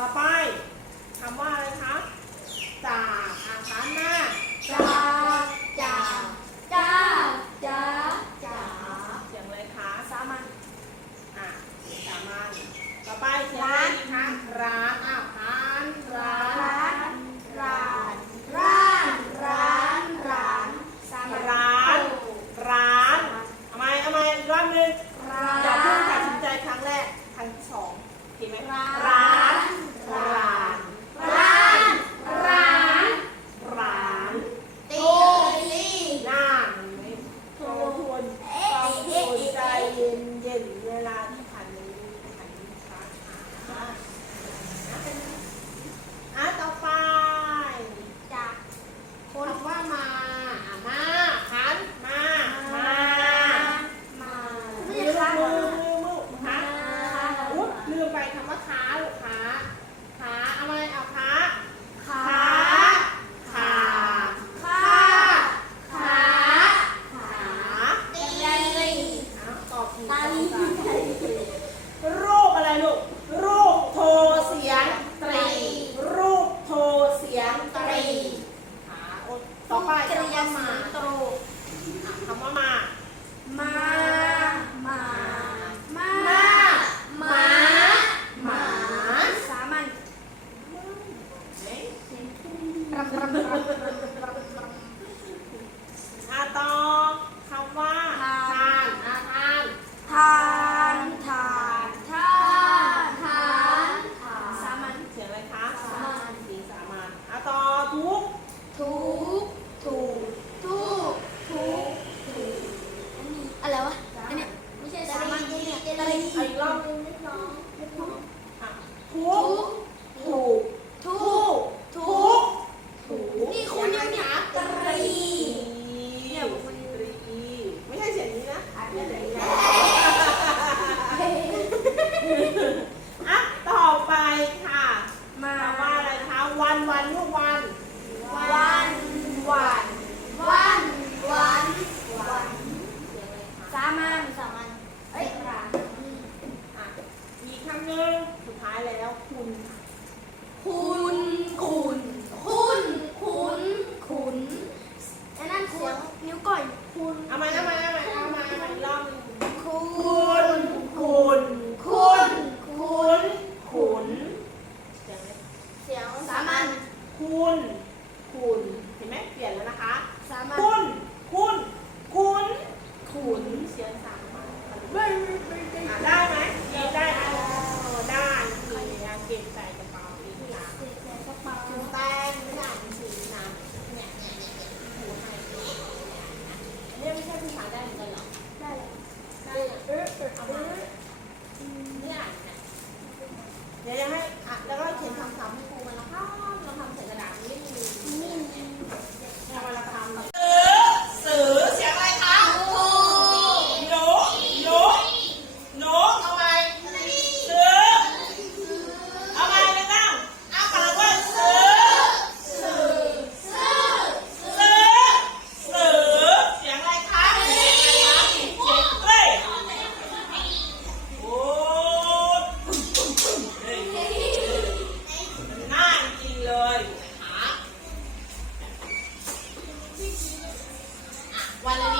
ต่อไปคำว่าอะไรคะจ่าอานารหน้าจ่าจ่าจ่าจ่าจ่าเสียงเลยคะสามัญอะสามัญต่อไปเสียงอะไรดีคะร้านอาะารร้านร้านร้านร้านร้านร้านสามัร้านร้านทำไมทำไมอีกรอบหนึงร้านอย่าเพิ่งตัดสินใจครั้งแรกครั้งที่สองผิไหมร้าน apa? Kriya sutro. Kamu ma. Ma. Ma. Ma. Ma. Ma. Saman. Rem rem rem. อีกรอบนึงนิดน้องนิดน้องอ่คุก Ya. One